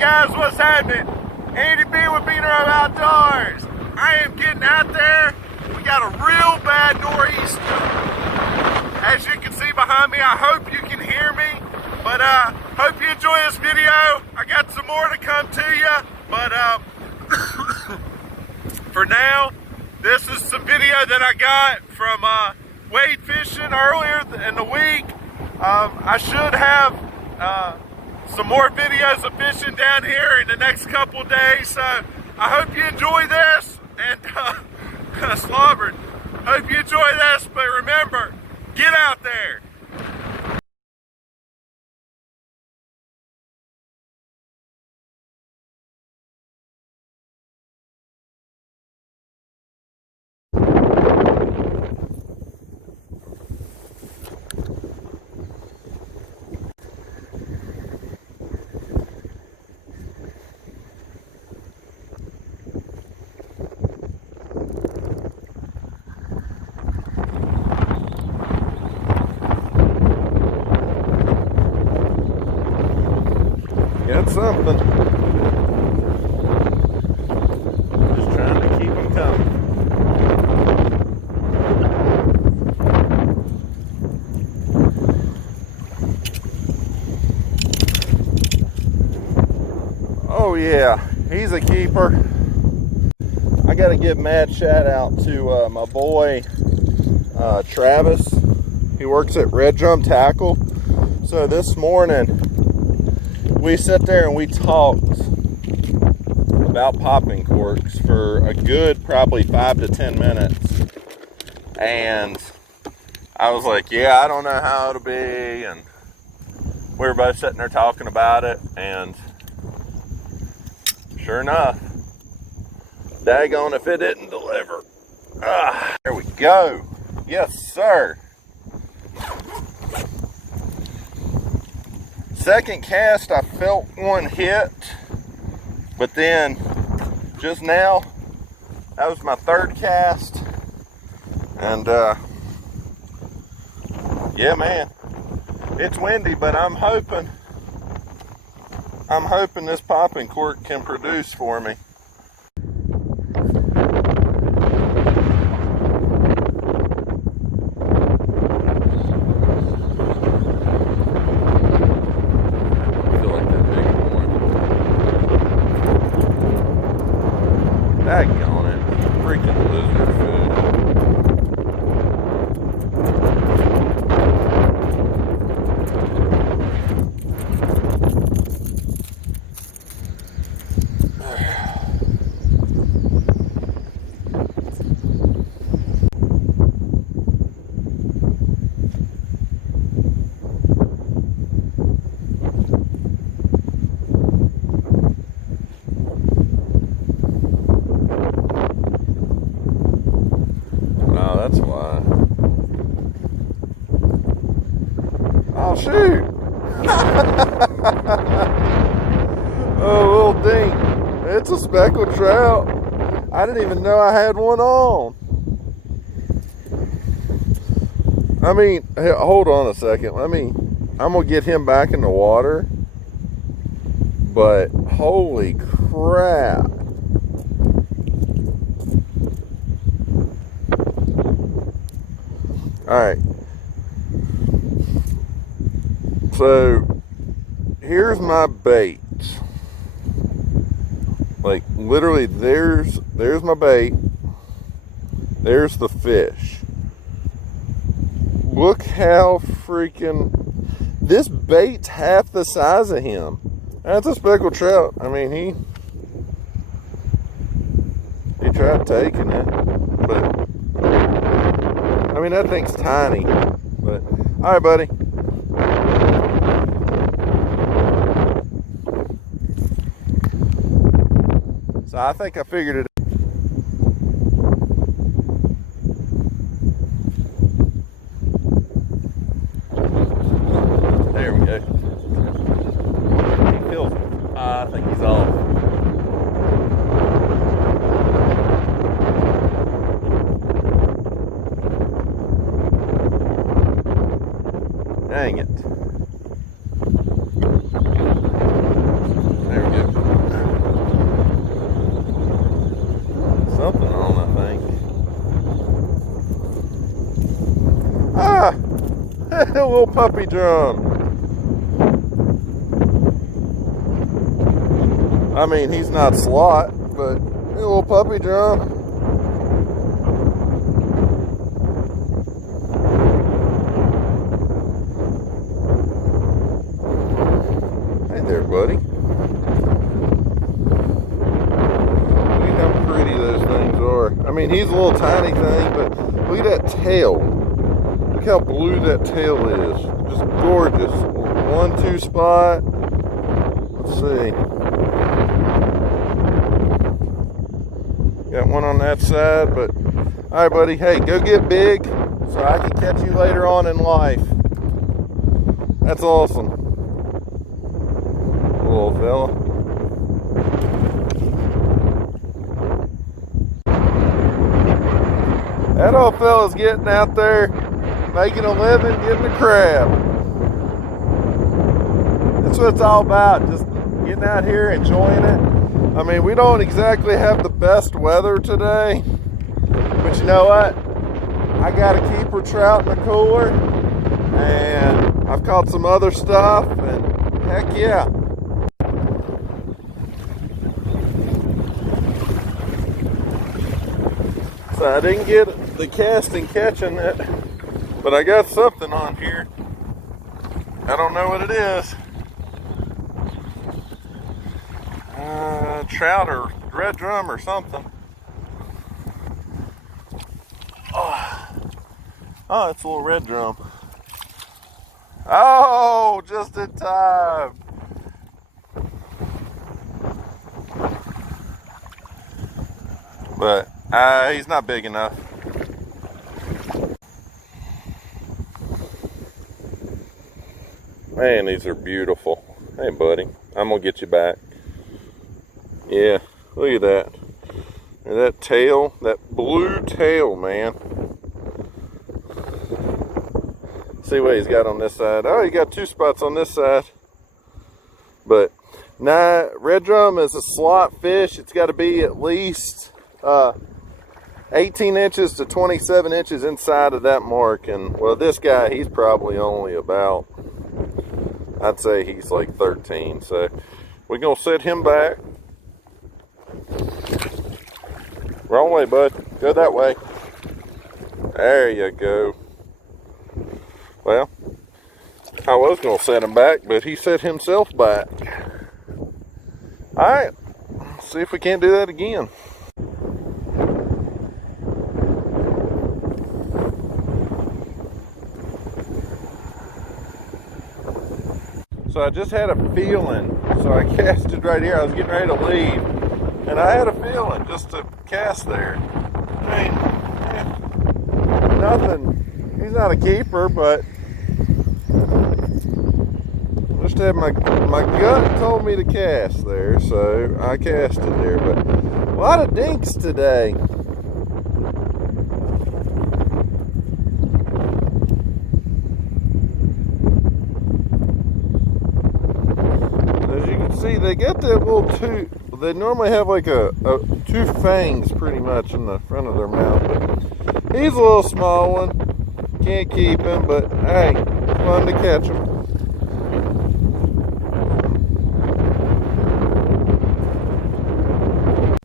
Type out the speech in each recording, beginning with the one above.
guys, what's happening? Andy B with Beaner of Outdoors. I am getting out there. We got a real bad nor'easter. As you can see behind me, I hope you can hear me. But hope you enjoy this video. I got some more to come to you. But for now, this is some video that I got from Wade fishing earlier in the week. I should have some more videos of fishing down here in the next couple days, so I hope you enjoy this, and slobbered, hope you enjoy this, but remember, get out there. Got something. Just trying to keep them coming. Oh yeah, he's a keeper. I gotta give mad shout out to my boy Travis. He works at Red Drum Tackle. So this morning we sat there and we talked about popping corks for a good probably 5 to 10 minutes. And I was like, yeah, I don't know how it'll be. And we were both sitting there talking about it. And sure enough, daggone if it didn't deliver. There we go. Yes, sir. Second cast, I felt one hit, but then just now, that was my third cast, and yeah, man, it's windy, but I'm hoping this popping cork can produce for me. Daggone it, freaking lizard food. That's why. Oh shoot! Oh, little dink. It's a speckled trout. I didn't even know I had one on. I mean, hey, hold on a second. I'm gonna get him back in the water. But holy crap. Alright, so here's my bait. Like literally there's my bait. There's the fish. Look how freaking, this bait's half the size of him. That's a speckled trout. I mean, he tried taking it, but I mean, that thing's tiny, but all right, buddy. So I think I figured it out. There we go. He feels, I think he's off. Dang it. There we go. Little puppy drum. I mean, he's not slot, but a little puppy drum. Hey there, buddy. Look at how pretty those things are. I mean, he's a little tiny thing, but look at that tail. Look how blue that tail is. Just gorgeous. 1-2 spot. Let's see. Got one on that side, but all right, buddy. Hey, go get big so I can catch you later on in life. That's awesome. Little fella. That old fella's getting out there, making a living, getting a crab. That's what it's all about, just getting out here, enjoying it. I mean, we don't exactly have the best weather today, but you know what? I got a keeper trout in the cooler, and I've caught some other stuff, and heck yeah. So I didn't get the casting catching it, but I got something on here. I don't know what it is. Trout or red drum or something. Oh, it's a little red drum. Oh, just in time. But he's not big enough. Man, these are beautiful. Hey, buddy, I'm gonna get you back. Yeah, look at that. And that tail, that blue tail, man. See what he's got on this side. Oh, he got 2 spots on this side. But nah, red drum is a slot fish. It's got to be at least 18 inches to 27 inches inside of that mark. And well, this guy, he's probably only about, I'd say he's like 13. So we're gonna set him back. Wrong way, bud. Go that way. There you go. Well, I was going to set him back, but he set himself back. Alright, see if we can't do that again. So I just had a feeling, so I casted right here. I was getting ready to leave, and I had a feeling just to cast there. I mean, nothing. He's not a keeper, but just had my gut told me to cast there, so I casted there. But a lot of dinks today. As you can see, they got that little tooth. They normally have like a 2 fangs pretty much in the front of their mouth. But he's a little small one. Can't keep him, but hey, fun to catch him.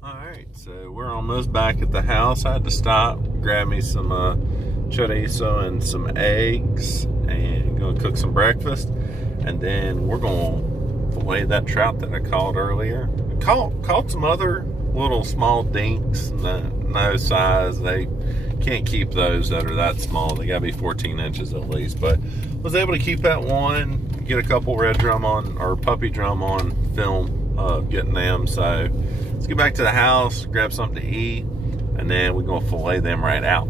Alright, so we're almost back at the house. I had to stop, grab me some chorizo and some eggs, and gonna cook some breakfast. And then we're gonna fillet that trout that I caught earlier. Caught some other little small dinks, no size. They can't keep those that are that small. They gotta be 14 inches at least. But was able to keep that one, get a couple red drum on, or puppy drum on film of getting them. So let's get back to the house, grab something to eat, and then we're gonna fillet them right out.